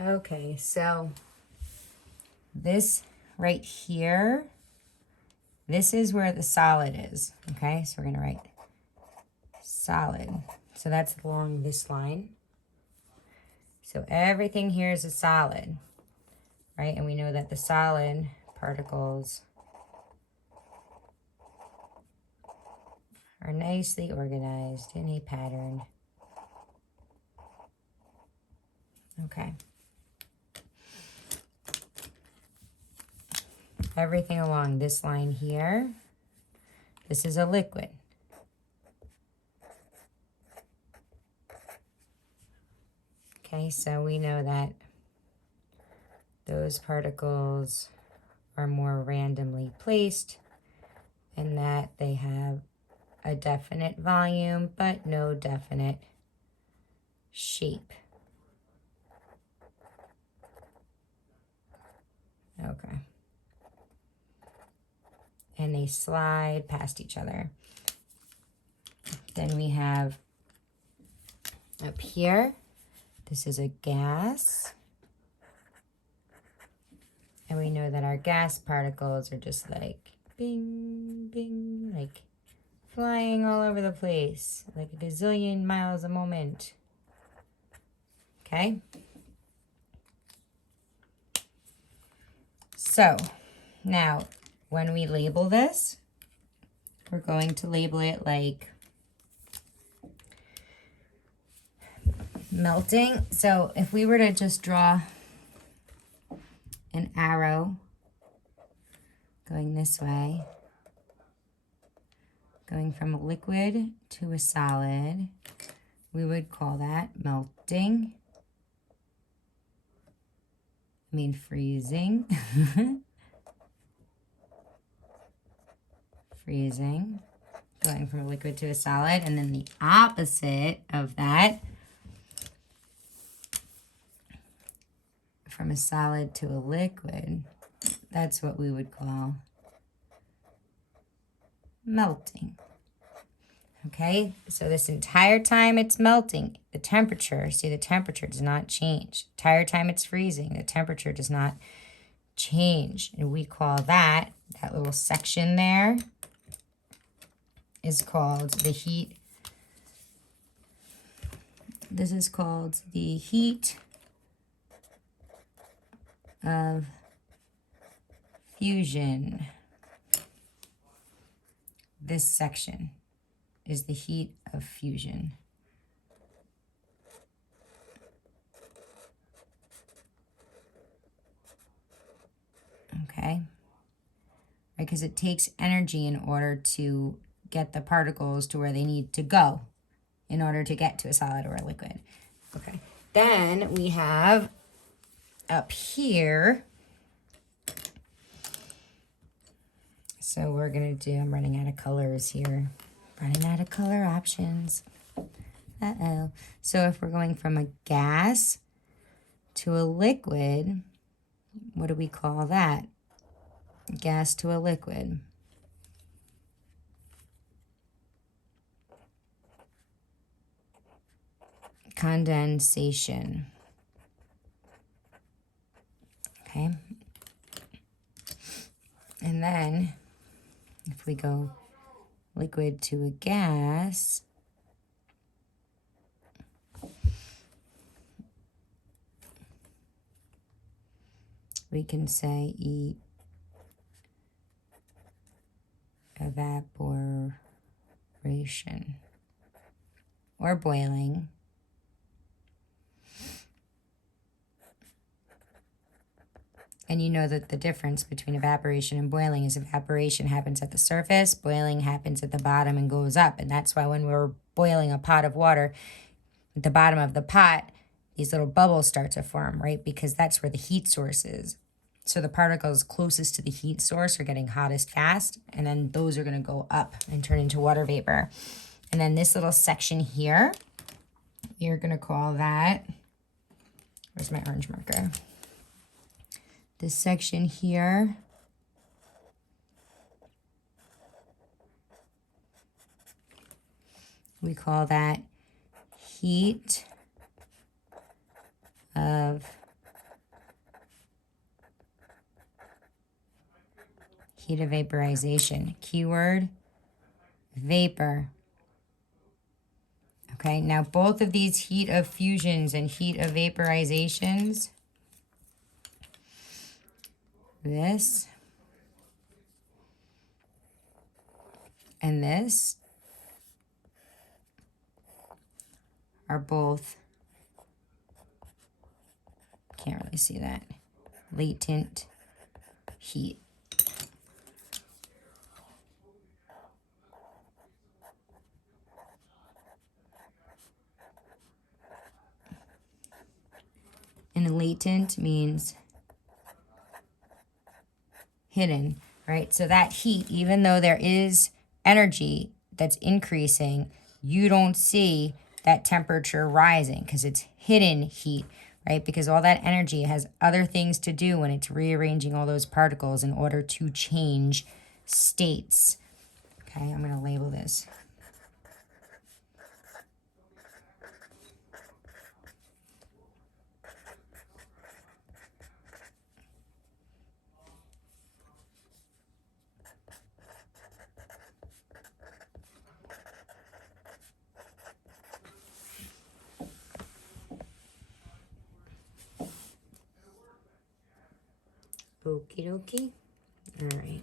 Okay, so this right here, this is where the solid is. Okay, so we're gonna write solid. So that's along this line. So everything here is a solid, right? And we know that the solid particles are nicely organized in a pattern. Okay. Everything along this line here, this is a liquid. Okay, so we know that those particles are more randomly placed and that they have a definite volume but no definite shape. Okay. And they slide past each other. Then we have up here, this is a gas. And we know that our gas particles are just like bing, bing, like flying all over the place, like a gazillion miles a moment. Okay? So, now, when we label this, we're going to label it like melting. So, if we were to just draw an arrow going this way, going from a liquid to a solid, we would call that melting. I mean freezing. Freezing. Going from a liquid to a solid. And then the opposite of that, from a solid to a liquid, that's what we would call melting. Okay, so this entire time it's melting, the temperature, see the temperature does not change. The entire time it's freezing, the temperature does not change. And we call that little section there is called the heat. This is called the heat of fusion. This section is the heat of fusion. Okay? Because it takes energy in order to get the particles to where they need to go in order to get to a solid or a liquid. Okay. Then we have up here, so we're going to do, I'm running out of colors here. Running out of color options. Uh-oh. So if we're going from a gas to a liquid, what do we call that? Gas to a liquid. Condensation. Okay. And then if we go liquid to a gas, we can say evaporation or boiling. And you know that the difference between evaporation and boiling is evaporation happens at the surface, boiling happens at the bottom and goes up. And that's why when we're boiling a pot of water, at the bottom of the pot, these little bubbles start to form, right? Because that's where the heat source is. So the particles closest to the heat source are getting hottest fast, and then those are going to go up and turn into water vapor. And then this little section here, you're going to call that, where's my orange marker? This section here, we call that heat of Heat of vaporization. Keyword, vapor. Okay, now both of these heat of fusions and heat of vaporizations, this and this, are both, can't really see that, latent heat. And latent means hidden, right? So that heat, even though there is energy that's increasing, you don't see that temperature rising because it's hidden heat, right? Because all that energy has other things to do when it's rearranging all those particles in order to change states. Okay, I'm going to label this. Okie dokie. All right.